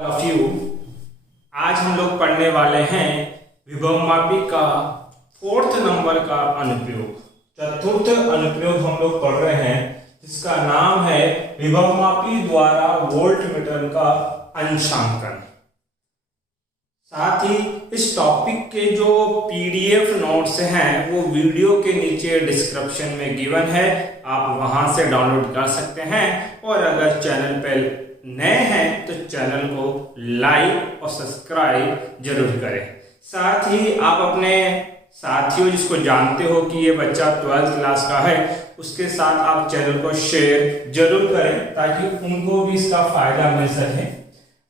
Few आज हम लोग पढ़ने वाले हैं विभवमापी का 4th नंबर का अनुप्रयोग। चतुर्थ अनुप्रयोग हम लोग पढ़ रहे हैं जिसका नाम है विभवमापी द्वारा वोल्टमीटर का अंशांकन। साथ ही इस टॉपिक के जो पीडीएफ नोट्स हैं वो वीडियो के नीचे डिस्क्रिप्शन में गिवन है, आप वहां से डाउनलोड कर सकते हैं। और अगर चैनल पर नए हैं तो चैनल को लाइक और सब्सक्राइब जरूर करें। साथ ही आप अपने साथियों जिसको जानते हो कि ये बच्चा 12th क्लास का है उसके साथ आप चैनल को शेयर जरूर करें ताकि उनको भी इसका फायदा मिल सके।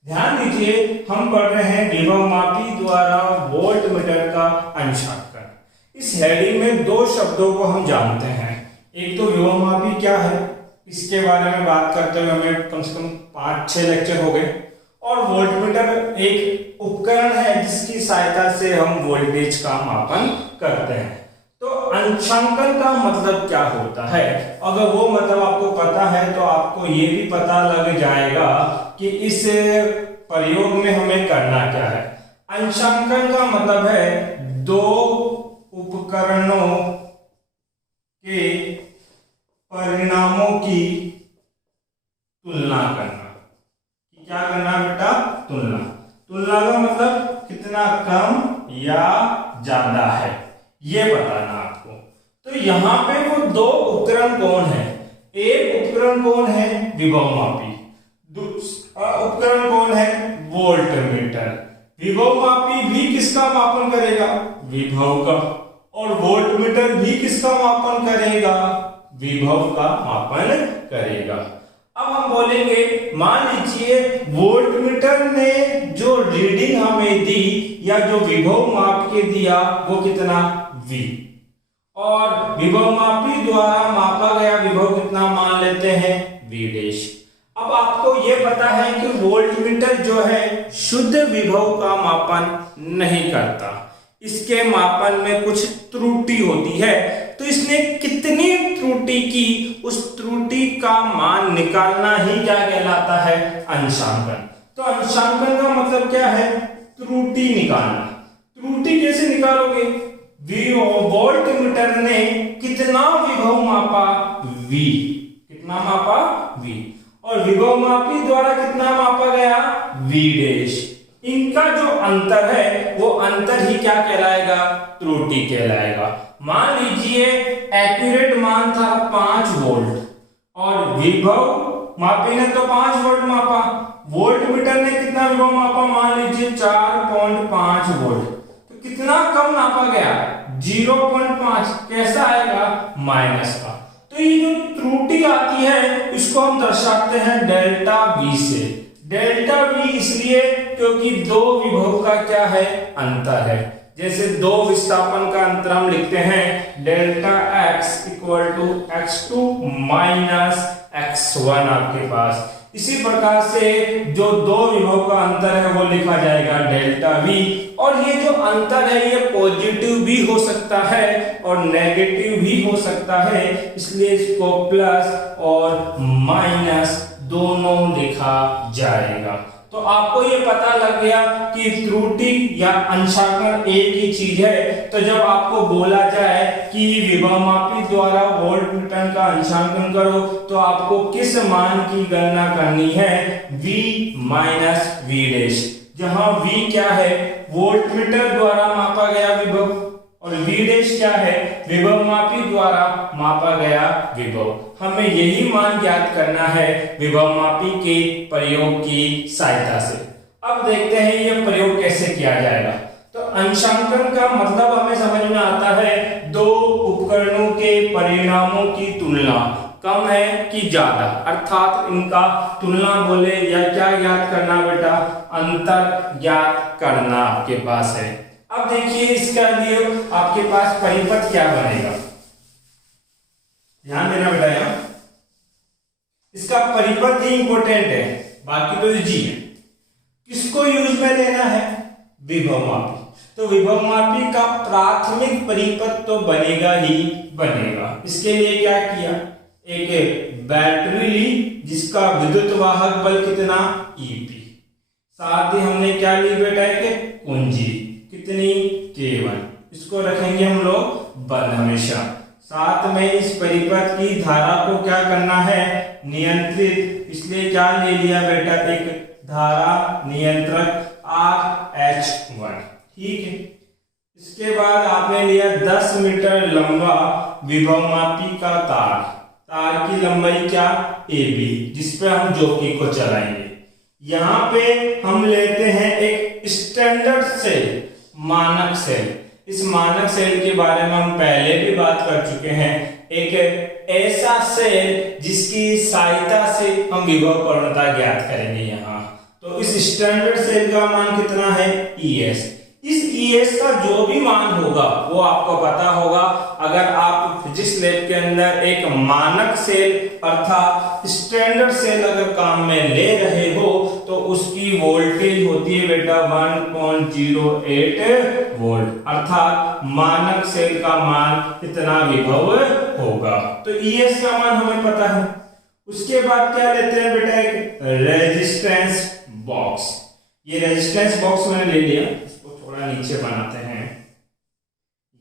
ध्यान दीजिए, हम पढ़ रहे हैं विभवमापी द्वारा वोल्टमीटर का अंशांकन। इस हेडिंग में दो शब्दों को हम जानते हैं। एक तो विभवमापी क्या है, इसके बारे में बात करते हुए हमें कम से कम 5-6 लेक्चर हो गए। और वोल्टमीटर एक उपकरण है जिसकी सहायता से हम वोल्टेज का मापन करते हैं। तो अंशांकन का मतलब क्या होता है, अगर वो मतलब आपको पता है तो आपको ये भी पता लग जाएगा कि इस प्रयोग में हमें करना क्या है। अंशांकन का मतलब है दो उपकरणों के परिणामों की तुलना करना। क्या करना बेटा? तुलना। तुलना का मतलब कितना कम या ज्यादा है ये बताना आपको। तो यहाँ पे वो दो उपकरण कौन है? एक उपकरण कौन है? विभवमापी। दूसरा उपकरण कौन है? वोल्टमीटर। विभवमापी भी किसका मापन करेगा? विभव का। और वोल्टमीटर भी किसका मापन करेगा? विभव का मापन करेगा। अब हम बोलेंगे, मान लीजिए वोल्टमीटर ने जो रीडिंग हमें दी या जो विभव माप के दिया वो कितना? V। और विभवमापी द्वारा मापा गया विभव कितना मान लेते हैं? V'। अब आपको यह पता है कि वोल्टमीटर जो है शुद्ध विभव का मापन नहीं करता, इसके मापन में कुछ त्रुटि होती है। तो इसने कितनी त्रुटि की, उस त्रुटि का मान निकालना ही क्या कहलाता है? अंशांकन। तो अंशांकन का मतलब क्या है? त्रुटि निकालना। त्रुटि कैसे निकालोगे? वोल्टमीटर ने कितना विभव मापा? V। कितना मापा? V। और विभवमापी द्वारा कितना मापा गया? V'। इनका जो अंतर है वो अंतर ही क्या कहलाएगा? त्रुटि कहलाएगा। मान लीजिए एक्यूरेट मान था 5 वोल्ट और विभव मापी ने तो 5 वोल्ट मापा, वोल्टमीटर ने कितना विभव मापा? मान लीजिए 4.5 वोल्ट। तो कितना कम नापा गया? 0.5। कैसा आएगा? माइनस का। तो ये जो त्रुटि आती है इसको हम दर्शाते हैं डेल्टा V से। डेल्टा V इसलिए क्योंकि दो विभव का क्या है? अंतर है। जैसे दो विस्थापन का अंतर हम लिखते हैं delta x equal to x2 minus x1 आपके पास। इसी प्रकार से जो दो विभव का अंतर है वो लिखा जाएगा डेल्टा V। और ये जो अंतर है ये पॉजिटिव भी हो सकता है और नेगेटिव भी हो सकता है, इसलिए इसको प्लस और माइनस दोनों लिखा जाएगा। तो आपको ये पता लग गया कि त्रुटि या अंशांकन एक ही चीज है। तो जब आपको बोला जाए कि विभवमापी द्वारा वोल्टमीटर का अंशांकन करो तो आपको किस मान की गणना करनी है? V minus V'। जहां V क्या है? वोल्टमीटर द्वारा मापा गया विभव और V' क्या है? विभवमापी द्वारा मापा गया विभव। हमें यही मान ज्ञात करना है विभवमापी के प्रयोग की सहायता से। अब देखते हैं यह प्रयोग कैसे किया जाएगा। तो अंशांकन का मतलब हमें समझ में आता है दो उपकरणों के परिणामों की तुलना, कम है कि ज्यादा, अर्थात इनका तुलना बोले या क्या ज्ञात करना बेटा? अंतर ज्ञात करना आपके पास है। अब देखिए इसका लिए आपके पास परिपथ क्या बनेगा, ध्यान देना बेटा। यहां इसका परिपथ ही इंपॉर्टेंट है, बाकी तो जी है। किसको यूज में लेना है? विभवमापी। तो विभवमापी का प्राथमिक परिपथ तो बनेगा ही बनेगा। इसके लिए क्या किया? एक बैटरी ली जिसका विद्युत वाहक बल कितना? EP। साथ ही हमने क्या ली बेटा कि कुंजी कितनी K1, इसको रखेंगे हम लोग बंद हमेशा। साथ में इस परिपथ की धारा को क्या करना है, नियंत्रित, इसलिए क्या ले लिया बेटा, एक धारा नियंत्रक RH1। ठीक है, इसके बाद आपने लिया 10 मीटर लंबा विभवमापी का तार की लंबाई क्या AB, जिसपे हम जॉकी को चलाएंगे। यहाँ पे हम लेते हैं एक स्टैंडर्ड सेल, मानक सेल। इस मानक सेल के बारे में हम पहले भी बात कर चुके हैं। एक ऐसा सेल जिसकी सहायता से हम विभव प्रवणता ज्ञात करेंगे। यहाँ तो इस स्टैंडर्ड सेल का मान कितना है, ES। इस ES का जो भी मान होगा वो आपको पता होगा। अगर आप फिजिक्स लैब के अंदर एक मानक सेल अर्थात स्टैंडर्ड सेल अगर काम में ले रहे हो तो उसकी वोल्टेज होती है बेटा 1.08 वोल्ट, अर्थात मानक सेल का मान इतना विभव होगा। तो ES का मान हमें पता है। उसके बाद क्या लेते हैं बेटा, एक रेजिस्टेंस बॉक्स। ये रेजिस्टेंस बॉक्स मैंने ले लिया, थोड़ा नीचे बनाते हैं।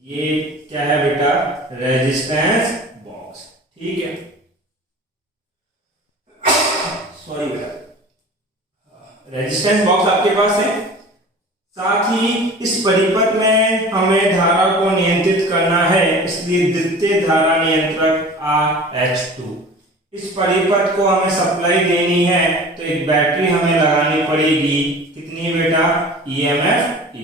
ये क्या है बेटा, रेजिस्टेंस बॉक्स। ठीक है, सॉरी बेटा, रेजिस्टेंस बॉक्स आपके पास है। साथ ही इस परिपथ में हमें धारा को नियंत्रित करना है, इसलिए द्वितीय धारा नियंत्रक RH2। इस परिपथ को हमें सप्लाई देनी है तो एक बैटरी हमें लगानी पड़ेगी। कितनी बेटा, EMF E।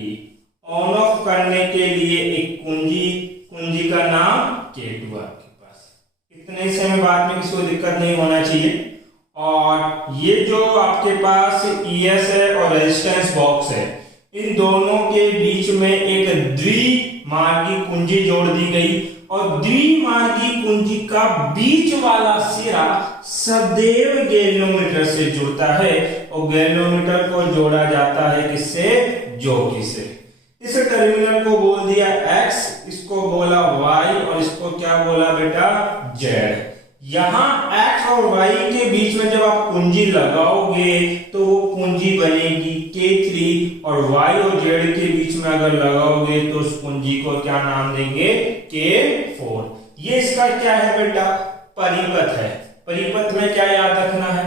ऑन ऑफ करने के लिए एक कुंजी का नाम K2 आपके पास। इतने से हमें बाद में किसी को दिक्कत नहीं होना चाहिए। और ये जो आपके पास ES है और रेजिस्टेंस बॉक्स है, इन दोनों के बीच में एक द्विमार्गी कुंजी जोड़ दी गई और द्विमार्गी कुंजी का बीच वाला सिरा सदैव गैल्वेनोमीटर से जुड़ता है और गैल्वेनोमीटर को जोड़ा जाता है किससे, जॉकी से। इस टर्मिनल को बोल दिया X, इसको बोला Y और इसको क्या बोला बेटा, Z। यहाँ X और Y के बीच में जब आप कुंजी लगाओगे तो वो कुंजी बनेगी K3 और Y और Z के बीच में अगर लगाओगे तो उस कुंजी को क्या नाम देंगे, K4। ये इसका क्या है बेटा, परिपथ है। परिपथ में क्या याद रखना है,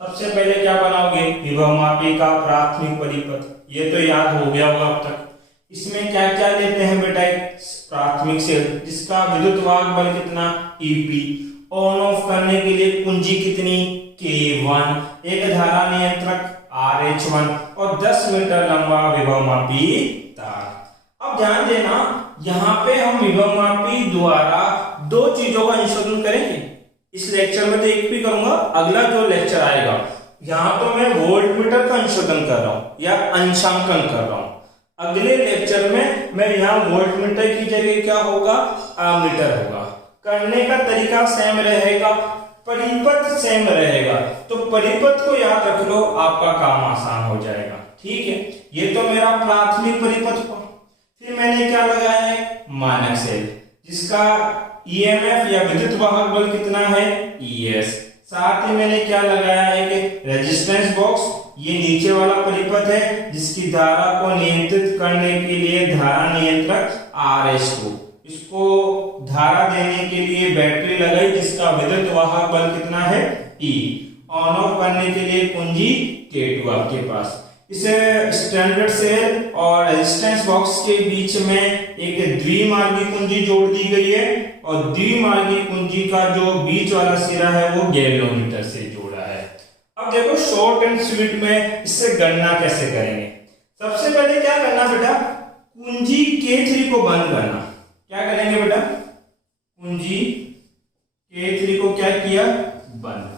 सबसे पहले क्या बनाओगे, विभवमापी का प्राथमिक परिपथ। ये तो याद हो गया होगा अब तक। इसमें क्या क्या लेते हैं बेटा, एक प्राथमिक सेल जिसका विद्युत वाहक बल कितना, EP। ऑन ऑफ करने के लिए कुंजी कितनी, K1। एक धारा नियंत्रक RH1 और 10 मीटर लंबा विभवमापी तार। अब ध्यान देना, यहाँ पे हम विभवमापी द्वारा दो चीजों का संशोधन करेंगे। इस लेक्चर में तो एक भी करूंगा, अगला जो लेक्चर आएगा यहाँ तो मैं वोल्टमीटर का संशोधन कर रहा हूँ या अंशांकन कर रहा हूँ। अगले लेक्चर में मैं यहाँ वोल्टमीटर की जगह क्या होगा, एमीटर होगा। करने का तरीका सेम रहेगा, परिपथ सेम रहेगा। तो परिपथ को याद रख लो, आपका काम आसान हो जाएगा। ठीक है, ये तो मेरा प्राथमिक परिपथ हुआ। फिर मैंने क्या लगाया है, मानक सेल जिसका EMF या विद्युत वाहक बल कितना है, ES। साथ ही मैंने क्या लगाया है कि रेजिस्टेंस बॉक्स, ये नीचे वाला परिपथ है जिसकी धारा को नियंत्रित करने के लिए धारा नियंत्रक RH2। इसको धारा देने के लिए बैटरी लगाई जिसका विद्युत वाहक बल कितना है, E। ऑन ऑफ करने के लिए कुंजी K2 आपके पास। इस स्टैंडर्ड सेल और रेजिस्टेंस बॉक्स के बीच में एक द्विमार्गी कुंजी जोड़ दी गई है और द्विमार्गी कुंजी का जो बीच वाला सिरा है वो गैल्वेनोमीटर से जोड़ा है। अब देखो शॉर्ट एंड स्वीट में इससे गणना कैसे करेंगे। सबसे पहले क्या करना बेटा, कुंजी K3 को बंद करना। क्या करेंगे बेटा, कुंजी K3 को क्या किया, बंद।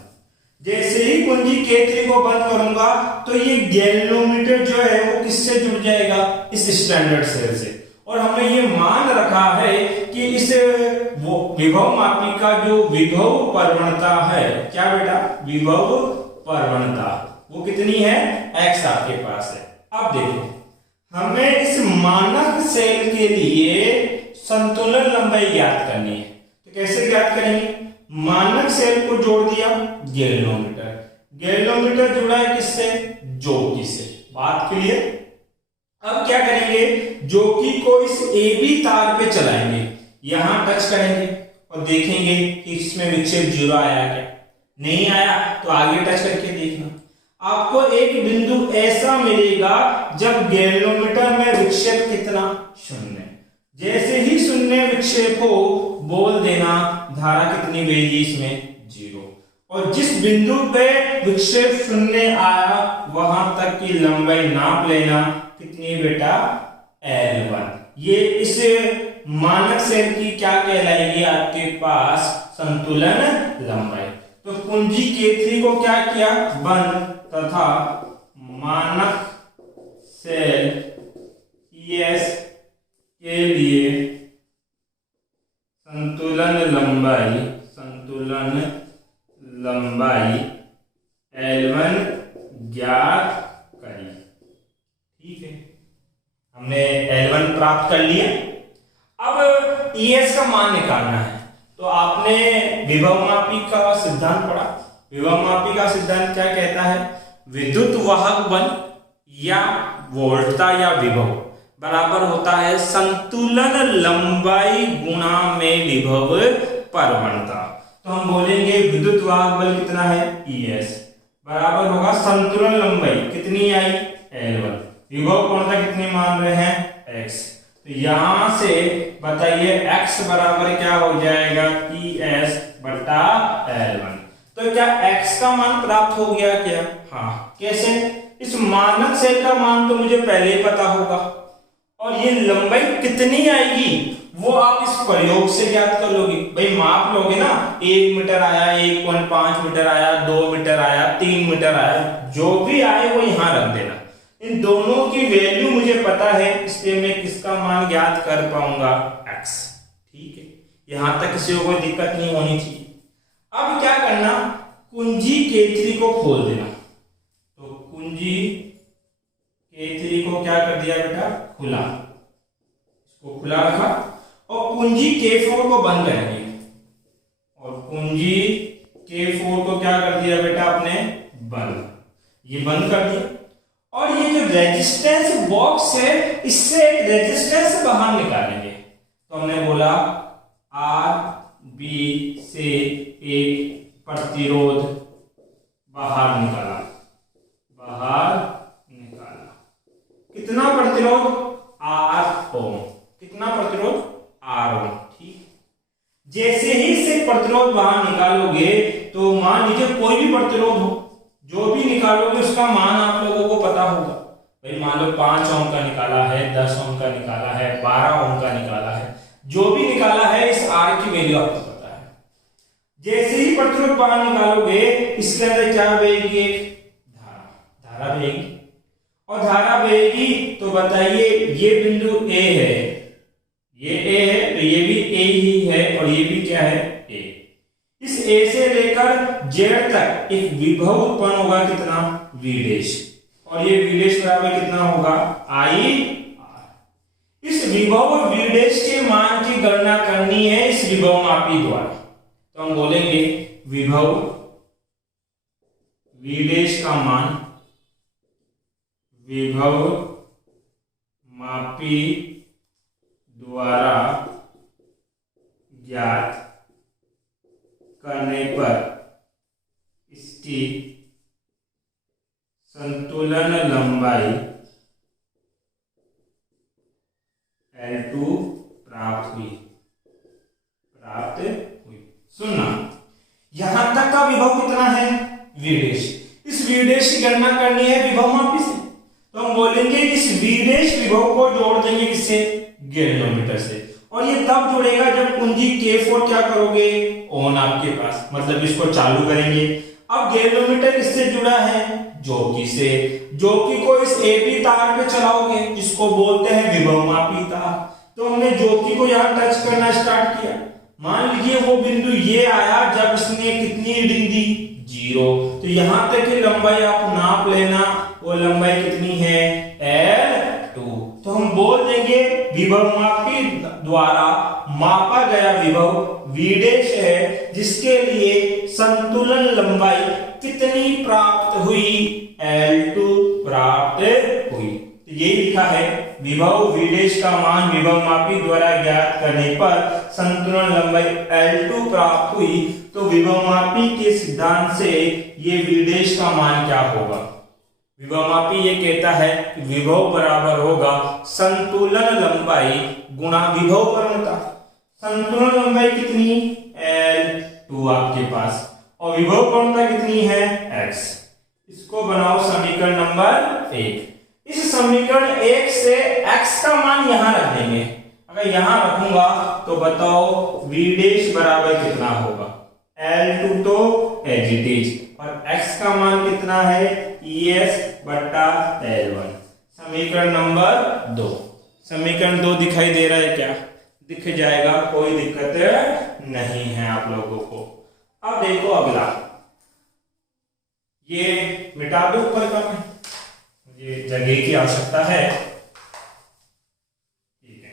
जैसे ही कुंजी K3 को बंद करूंगा तो ये गैल्वेनोमीटर जो है वो किससे जुड़ जाएगा, इस स्टैंडर्ड सेल से। और हमने ये मान रखा है कि इस विभवमापी का जो विभव प्रवणता है, क्या बेटा, विभव प्रवणता, वो कितनी है, X आपके पास है। अब देखो, हमें इस मानक सेल के लिए संतुलन लंबाई ज्ञात करनी है। तो कैसे ज्ञात करेंगे, मानक सेल को जोड़ दिया गैल्वेनोमीटर। गैल्वेनोमीटर जुड़ा है किससे, जॉकी से। बात क्लियर। अब क्या करेंगे, ज्योति को इस AB तार पे चलाएंगे, यहां टच करेंगे और देखेंगे कि इसमें विक्षेप 0 आया क्या, नहीं आया तो आगे टच करके देखना। आपको एक बिंदु ऐसा मिलेगा जब गैल्वेनोमीटर में विक्षेप कितना, 0। जैसे ही 0 विक्षेप हो बोल देना धारा कितनी बहेगी इसमें, 0। और जिस बिंदु पे विक्षेप 0 आया वहां तक की लंबाई नाप लेना, कितनी बेटा, L1। ये इस मानक सेल की क्या कहलाएगी आपके पास, संतुलन लंबाई। तो कुंजी K3 को क्या किया, बंद, तथा मानक सेल ES के लिए संतुलन लंबाई L1 ज्ञात करी। ठीक है, हमने L1 प्राप्त कर लिया। अब ES का मान निकालना है। तो आपने विभवमापी का सिद्धांत पढ़ा। विभवमापी का सिद्धांत क्या कहता है, विद्युत वाहक बल या वोल्टता या विभव बराबर होता है संतुलन लंबाई गुणा में विभव प्रवणता। तो हम बोलेंगे विद्युत वाहक बल कितना है, ES बराबर होगा संतुलन लंबाई कितनी आई, L1। विभव कोणता कितनी मान रहे हैं, x। तो यहां से बताइए x बराबर क्या हो जाएगा, ES बटा L1। तो क्या x का मान प्राप्त हो गया क्या, हाँ। कैसे, इस मानक सेल का मान तो मुझे पहले ही पता होगा और ये लंबाई कितनी आएगी वो आप इस प्रयोग से ज्ञात कर लोगे। भाई माप लोगे ना, 1 मीटर आया, 1.5 मीटर आया, 2 मीटर आया, 3 मीटर आया, जो भी आए वो यहां रख देना। इन दोनों की वैल्यू मुझे पता है, इसलिए मैं किसका मान ज्ञात कर पाऊंगा, x। ठीक है, यहां तक किसी को कोई दिक्कत नहीं होनी चाहिए। अब क्या करना, कुंजी K3 को खोल देना। तो कुंजी K3 को क्या कर दिया बेटा, खुला, इसको खुला रखा और कुंजी K4 को बंद कर दिया। और कुंजी K4 को क्या कर दिया बेटा आपने, बंद, ये बंद कर दिया। और ये जो रेजिस्टेंस बॉक्स है इससे एक रेजिस्टेंस बाहर निकालेंगे। तो हमने बोला RB से एक प्रतिरोध बाहर निकाला, कितना प्रतिरोध, R ओम, कितना प्रतिरोध, R ओम। ठीक, जैसे ही इसे प्रतिरोध बाहर निकालोगे तो मान लीजिए कोई भी प्रतिरोध हो, जो भी निकालोगे उसका मान आप लोगों को पता होगा। भाई मान लो 5 ओम का निकाला है, 10 ओम का निकाला है, 12 ओम का निकाला है, जो भी निकाला है इस R की वैल्यू आपको पता है। जैसे ही प्रतिरोध बाहर निकालोगे इसके अंदर क्या बहेगी, एक धारा बहेगी। और धारा बहेगी तो बताइए ये बिंदु A है, ये A है तो ये भी A ही है और ये भी क्या है, A। इस A से लेकर Z तक एक विभव उत्पन्न होगा, कितना, V'। और ये V' बराबर कितना होगा, I। इस विभव V' के मान की गणना करनी है इस विभवमापी द्वारा। तो हम बोलेंगे विभव V' का मान विभव मापी द्वारा ज्ञात करने पर इसकी संतुलन लंबाई L2 प्राप्त हुई। सुनना, यहां तक का विभव कितना है, V'। इस V' की गणना करनी है विभव मापी से। तो हम बोलेंगे इस V' विभव को जोड़ देंगे किससे, गैल्वेनोमीटर से। और ये तब जुड़ेगा जब कुंजी K4 क्या करोगे, ऑन आपके पास, मतलब इसको चालू करेंगे। अब गैल्वेनोमीटर किससे जुड़ा है, ज्योति से। ज्योति को इस AB तार पे चलाओगे जिसको बोलते हैं विभवमापी तार। तो हमने ज्योति को यहाँ टच करना स्टार्ट किया। मान लीजिए वो बिंदु ये आया जब इसने कितनी रीडिंग दी, 0। तो यहां तक की लंबाई आप नाप लेना, वो लंबाई कितनी है, L2। तो हम बोल देंगे विभवमापी द्वारा मापा गया विभव V' है, जिसके लिए संतुलन लंबाई कितनी प्राप्त हुई, L2 प्राप्त हुई। तो यही लिखा है, विभव v डैश का मान विभवमापी द्वारा ज्ञात करने पर संतुलन लंबाई L2 प्राप्त हुई। तो विभवमापी के सिद्धांत से ये v डैश का मान क्या होगा? विभवमापी ये कहता है कि विभव बराबर होगा संतुलन लंबाई गुणा विभव प्रवणता। संतुलन लंबाई कितनी? L2 आपके पास, और विभव प्रवणता कितनी है? x। इसको बनाओ समीकरण नंबर 1। इस समीकरण 1 से x का मान यहां रख देंगे। अगर यहां रखूंगा तो बताओ v डैश बराबर कितना होगा? L2 तो एज इट इज, और x का मान कितना है? ES बटा L1। समीकरण नंबर 2। समीकरण 2 दिखाई दे रहा है क्या? दिख जाएगा, कोई दिक्कत नहीं है आप लोगों को। अब देखो अगला, ये मिटा दो ऊपर का, मुझे जगह की आवश्यकता है। ठीक है,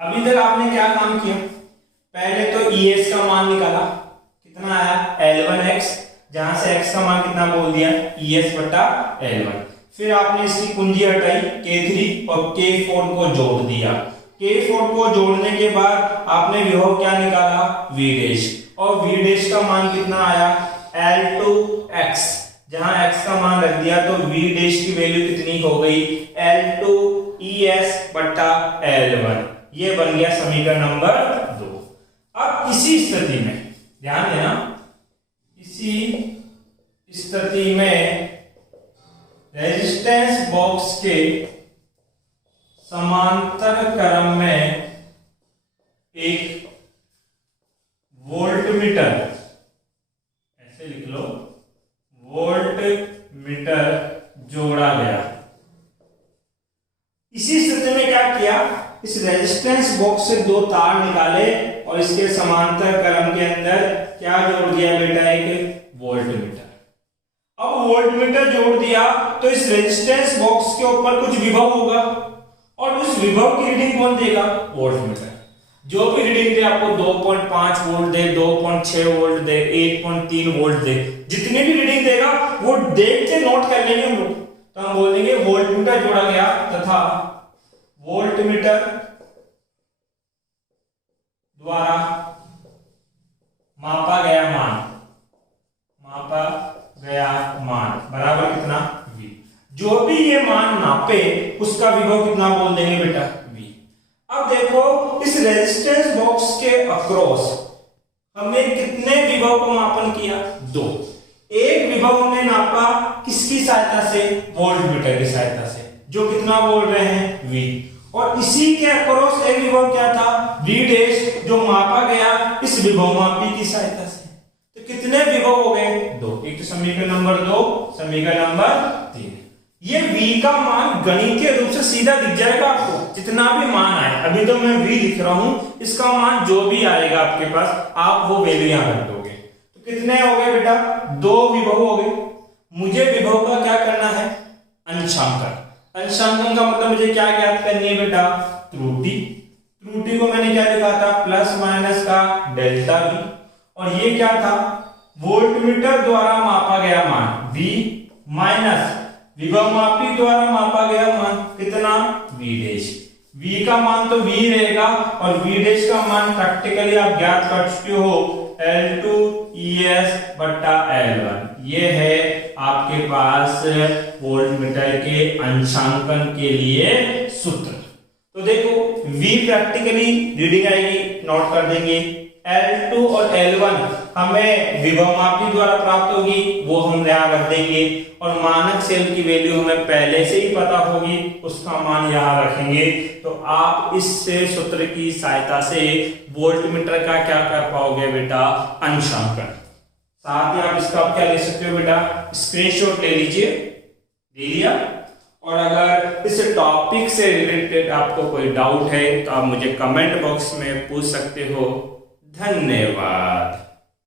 अभी तक आपने क्या काम किया? पहले तो ES का मान निकाला, कितना आया? L1x, जहां से x का मान कितना बोल दिया? ES बटा L1। फिर आपने इसकी कुंजी हटाई K3 और K4 को जोड़ दिया। K4 को जोड़ने के बाद आपने विभव क्या निकाला? V डैश, और V डैश का मान कितना आया? L2x, जहां x का मान रख दिया तो V डैश की वैल्यू कितनी हो गई? L2 ES बटा L1। ये बन गया समीकरण नंबर 2। अब इसी स्थिति में ध्यान देना, इसी स्थिति में रेजिस्टेंस बॉक्स के समांतर क्रम में एक वोल्टमीटर, ऐसे लिख लो, वोल्टमीटर जोड़ा गया। इसी स्थिति में क्या किया? इस रेजिस्टेंस बॉक्स से 2 तार निकाले और इसके समांतर क्रम के अंदर क्या जोड़ दिया बेटा? एक वोल्टमीटर। अब वोल्टमीटर जोड़ दिया तो इस रेजिस्टेंस बॉक्स के ऊपर कुछ विभव होगा, और उस विभव की रीडिंग कौन देगा? वोल्टमीटर। जो भी रीडिंग दे, आपको 2.5 वोल्ट दे, 2.6 वोल्ट दे, 1.3 वोल्ट दे, जितनी भी रीडिंग देगा वो देख के नोट कर लेंगे हम लोग। तो हम बोल देंगे वोल्टमीटर जोड़ा गया तथा वोल्टमीटर द्वारा मापा गया मान बराबर कितना? V। जो भी ये मान नापे उसका विभव कितना बोल देंगे बेटा? V। अब देखो, इस रेजिस्टेंस बॉक्स के अक्रॉस हमने कितने विभव को मापन किया? 2। एक विभव हमने नापा किसकी सहायता से? वोल्टमीटर की सहायता से, जो कितना बोल रहे हैं? V। और इसी के अक्रॉस एक विभव क्या था? V डैश, जो मापा गया इस विभवमापी की सहायता से। तो कितने विभव हो गए? 2। एक तो समीकरण नंबर 2, समीकरण नंबर 3। ये V का मान गणितीय रूप से सीधा दिख जाएगा आपको, जितना भी मान आए। अभी तो मैं V लिख रहा हूं, इसका मान जो भी आएगा आपके पास, आप वो वैल्यू यहां रख दोगे। तो कितने हो गए बेटा? 2 विभव हो गए। मुझे विभव का क्या करना है? अंशांकन। अंशांकन का मतलब मुझे क्या ज्ञात करनी है बेटा? त्रुटि। त्रुटि को मैंने क्या लिखा था? प्लस माइनस का डेल्टा V। और ये क्या था? वोल्टमीटर द्वारा मापा गया मान V माइनस विभवमापी द्वारा मापा गया मान कितना? V dash. V का मान तो V रहेगा, और V डैश का मान प्रैक्टिकली आप ज्ञात कर चुके हो, L2 ES बटा L1। ये है आपके पास वोल्टमीटर के अंशांकन के लिए सूत्र। तो देखो, V प्रैक्टिकली रीडिंग आएगी, नोट कर देंगे। L2 और L1 हमें विभवमापी द्वारा प्राप्त होगी, वो हम यहां रख देंगे। और मानक सेल की वैल्यू हमें पहले से ही पता होगी, उसका मान यहां रखेंगे। तो आप इससे सूत्र की सहायता से वोल्टमीटर का क्या कर पाओगे बेटा? अंशांकन। साथ ही आप इसका क्या ले सकते हो बेटा? स्क्रीनशॉट ले लीजिए। ले लिया? और अगर इस टॉपिक से रिलेटेड आपको कोई डाउट है तो आप मुझे कमेंट बॉक्स में पूछ सकते हो। धन्यवाद।